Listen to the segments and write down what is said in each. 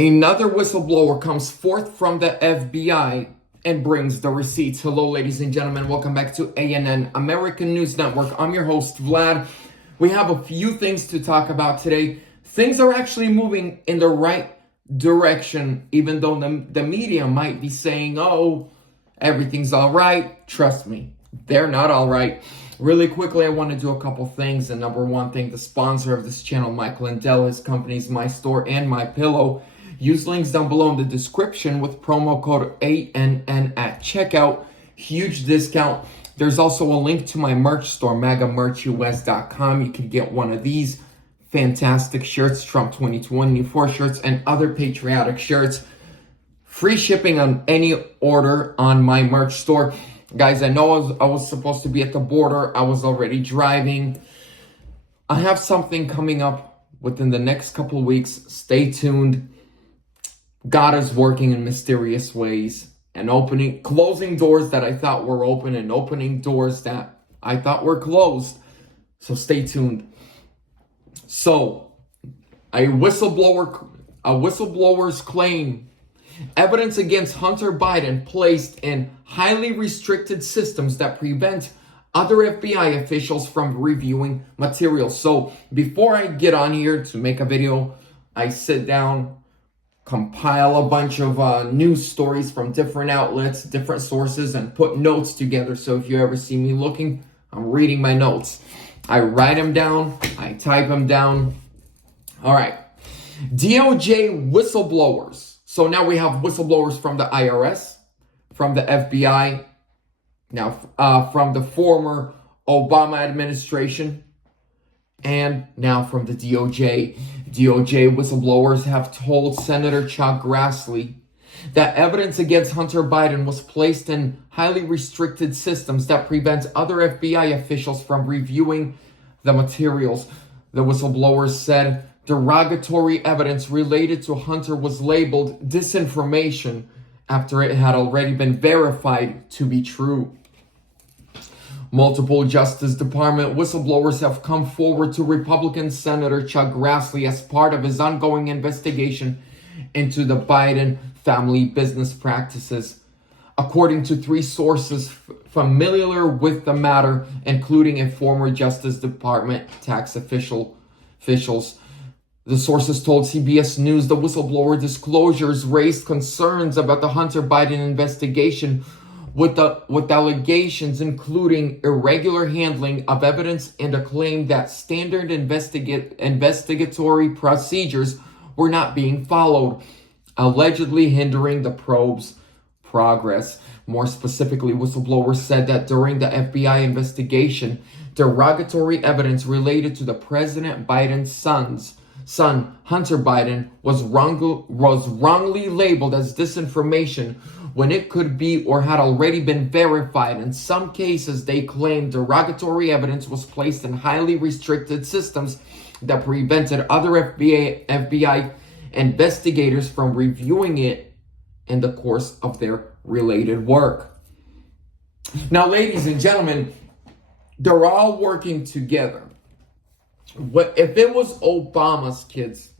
Another whistleblower comes forth from the FBI and brings the receipts. Hello, ladies and gentlemen. Welcome back to ANN, American News Network. I'm your host, Vlad. We have a few things to talk about today. Things are actually moving in the right direction, even though the media might be saying, oh, everything's all right. Trust me, they're not all right. Really quickly, I want to do a couple things. And number one, thank the sponsor of this channel, Mike Lindell. His companies, My Store and My Pillow. Use links down below in the description with promo code ANN at checkout. Huge discount. There's also a link to my merch store, MAGAmerchus.com. You can get one of these fantastic shirts, Trump 2024 shirts, and other patriotic shirts. Free shipping on any order on my merch store. Guys, I know I was supposed to be at the border. I was already driving. I have something coming up within the next couple of weeks. Stay tuned. God is working in mysterious ways and closing doors that I thought were open and opening doors that I thought were closed. So stay tuned. So, a whistleblower's claim. Evidence against Hunter Biden placed in highly restricted systems that prevent other FBI officials from reviewing materials. So before I get on here to make a video, I sit down, compile a bunch of news stories from different outlets, different sources, and put notes together. So if you ever see me looking, I'm reading my notes. I write them down. I type them down. All right. DOJ whistleblowers. So now we have whistleblowers from the IRS, from the FBI, now from the former Obama administration, and now from the DOJ. DOJ whistleblowers have told Senator Chuck Grassley that evidence against Hunter Biden was placed in highly restricted systems that prevent other FBI officials from reviewing the materials. The whistleblowers said derogatory evidence related to Hunter was labeled disinformation after it had already been verified to be true. Multiple Justice Department whistleblowers have come forward to Republican Senator Chuck Grassley as part of his ongoing investigation into the Biden family business practices. According to three sources familiar with the matter, including a former Justice Department tax officials, the sources told CBS News the whistleblower disclosures raised concerns about the Hunter Biden investigation with allegations including irregular handling of evidence and a claim that standard investigatory procedures were not being followed, allegedly hindering the probe's progress. More specifically, whistleblowers said that during the FBI investigation, derogatory evidence related to the President Biden's son, Hunter Biden, was wrongly labeled as disinformation when it could be or had already been verified. In some cases, they claimed derogatory evidence was placed in highly restricted systems that prevented other FBI investigators from reviewing it in the course of their related work. Now, ladies and gentlemen, they're all working together. If it was Obama's kids,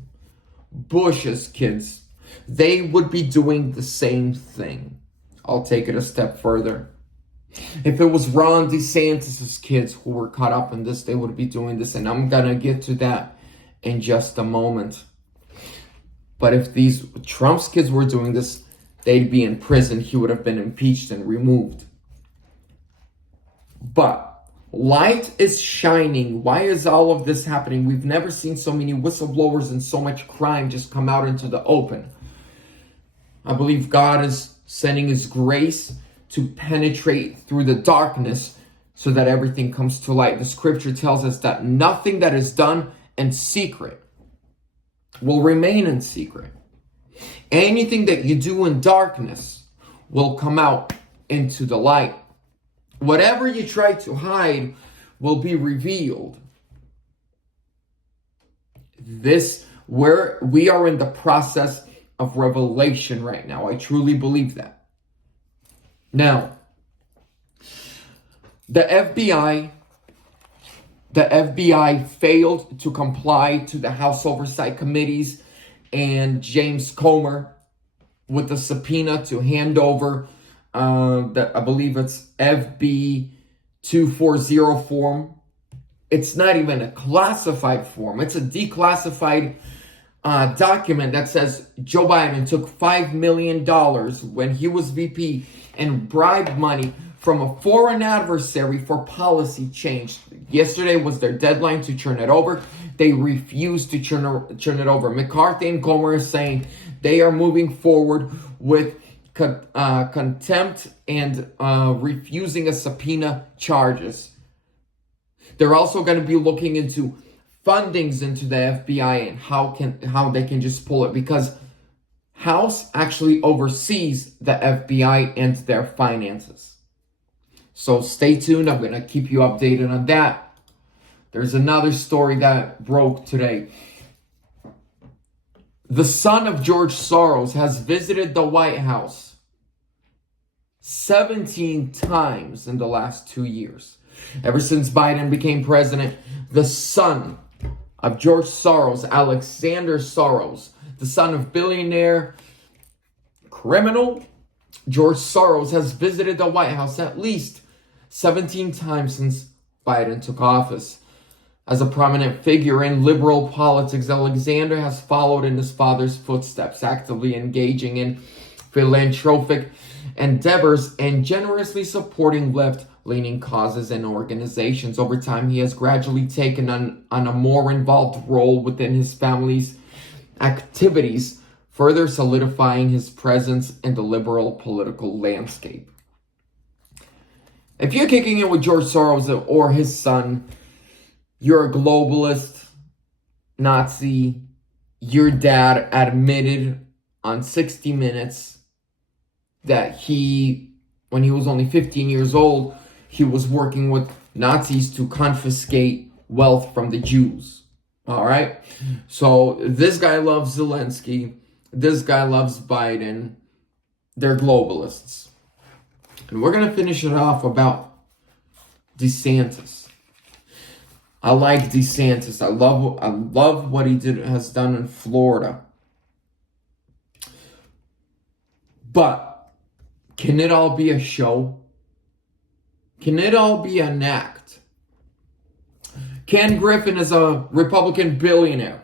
Bush's kids, they would be doing the same thing. I'll take it a step further. If it was Ron DeSantis' kids who were caught up in this, they would be doing this. And I'm going to get to that in just a moment. But if these Trump's kids were doing this, they'd be in prison. He would have been impeached and removed. But light is shining. Why is all of this happening? We've never seen so many whistleblowers and so much crime just come out into the open. I believe God is sending his grace to penetrate through the darkness so that everything comes to light. The scripture tells us that nothing that is done in secret will remain in secret. Anything that you do in darkness will come out into the light. Whatever you try to hide will be revealed. We are in the process of revelation right now. I truly believe that. Now, the FBI failed to comply to the House Oversight Committee's and James Comer with a subpoena to hand over that I believe it's FB 240 form. It's not even a classified form. It's a declassified document that says Joe Biden took $5 million when he was VP and bribed money from a foreign adversary for policy change. Yesterday was their deadline to turn it over. They refused to turn it over. McCarthy and Comer are saying they are moving forward with contempt and refusing a subpoena charges. They're also going to be looking into fundings into the FBI and how they can just pull it, because House actually oversees the FBI and their finances. So stay tuned. I'm going to keep you updated on that. There's another story that broke today. The son of George Soros has visited the White House 17 times in the last 2 years. Ever since Biden became president, the son of George Soros, Alexander Soros, the son of billionaire criminal George Soros, has visited the White House at least 17 times since Biden took office. As a prominent figure in liberal politics, Alexander has followed in his father's footsteps, actively engaging in philanthropic endeavors and generously supporting left-leaning causes and organizations. Over time, he has gradually taken on a more involved role within his family's activities, further solidifying his presence in the liberal political landscape. If you're kicking it with George Soros or his son, you're a globalist, Nazi. Your dad admitted on 60 Minutes that when he was only 15 years old, he was working with Nazis to confiscate wealth from the Jews. All right? So this guy loves Zelensky. This guy loves Biden. They're globalists. And we're going to finish it off about DeSantis. I like DeSantis. I love what he has done in Florida. But can it all be a show? Can it all be an act? Ken Griffin is a Republican billionaire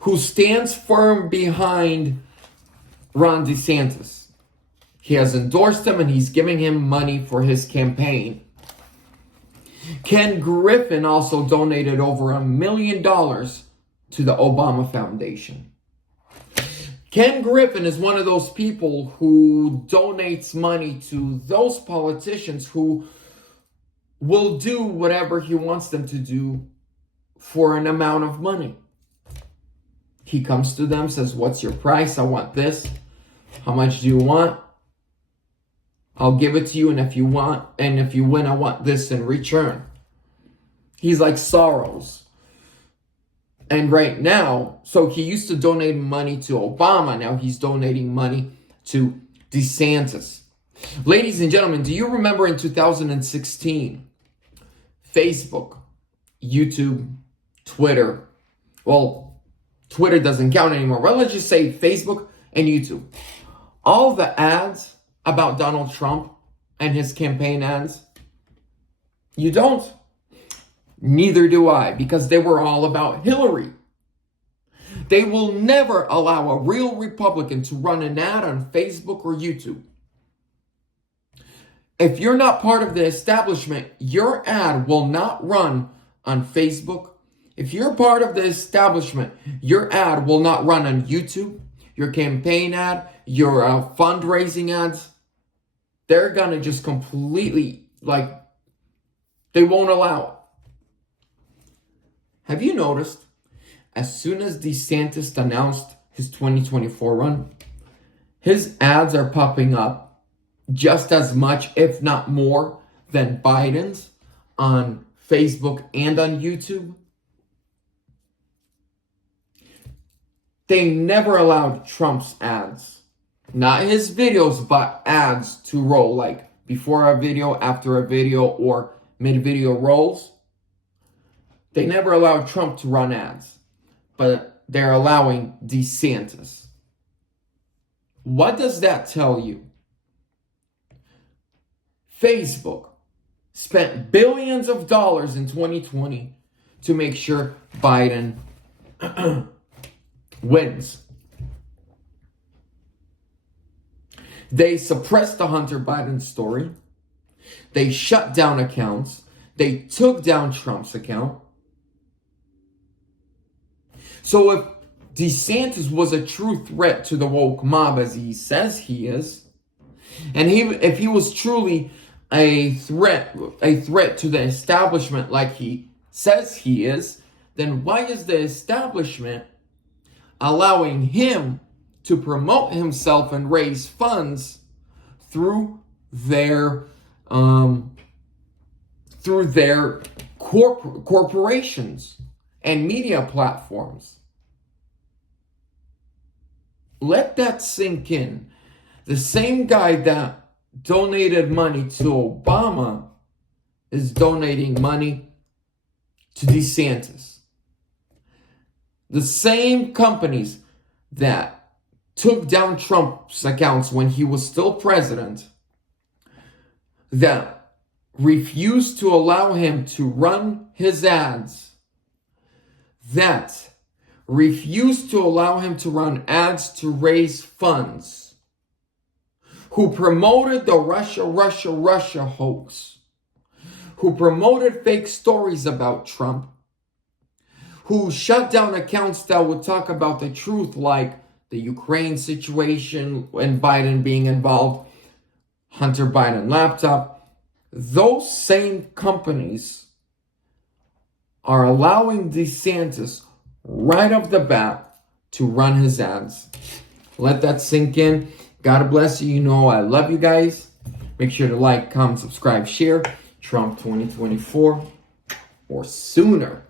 who stands firm behind Ron DeSantis. He has endorsed him and he's giving him money for his campaign. Ken Griffin also donated over $1 million to the Obama Foundation. Ken Griffin is one of those people who donates money to those politicians who will do whatever he wants them to do for an amount of money. He comes to them, says, "What's your price? I want this. How much do you want? I'll give it to you, and if you win, I want this in return." He's like Soros. And right now, so he used to donate money to Obama. Now he's donating money to DeSantis. Ladies and gentlemen, do you remember in 2016, Facebook, YouTube, Twitter, well, Twitter doesn't count anymore. Well, let's just say Facebook and YouTube. All the ads about Donald Trump and his campaign ads, you don't. Neither do I, because they were all about Hillary. They will never allow a real Republican to run an ad on Facebook or YouTube. If you're not part of the establishment, your ad will not run on Facebook. If you're part of the establishment, your ad will not run on YouTube. Your campaign ad, your fundraising ads, they're going to just completely, they won't allow it. Have you noticed, as soon as DeSantis announced his 2024 run, his ads are popping up just as much, if not more, than Biden's on Facebook and on YouTube? They never allowed Trump's ads, not his videos, but ads to roll, like before a video, after a video, or mid-video rolls. They never allowed Trump to run ads. But they're allowing DeSantis. What does that tell you? Facebook spent billions of dollars in 2020 to make sure Biden wins. They suppressed the Hunter Biden story. They shut down accounts. They took down Trump's account. So if DeSantis was a true threat to the woke mob, as he says he is, and if he was truly a threat to the establishment like he says he is, then why is the establishment allowing him to promote himself and raise funds through their corporations and media platforms? Let that sink in. The same guy that donated money to Obama is donating money to DeSantis. The same companies that took down Trump's accounts when he was still president, that refused to allow him to run his ads, that refused to allow him to run ads to raise funds, who promoted the Russia hoax, who promoted fake stories about Trump, who shut down accounts that would talk about the truth, like the Ukraine situation and Biden being involved, Hunter Biden laptop. Those same companies are allowing DeSantis right off the bat to run his ads. Let that sink in. God bless you. You know I love you guys. Make sure to like, comment, subscribe, share. Trump 2024 or sooner.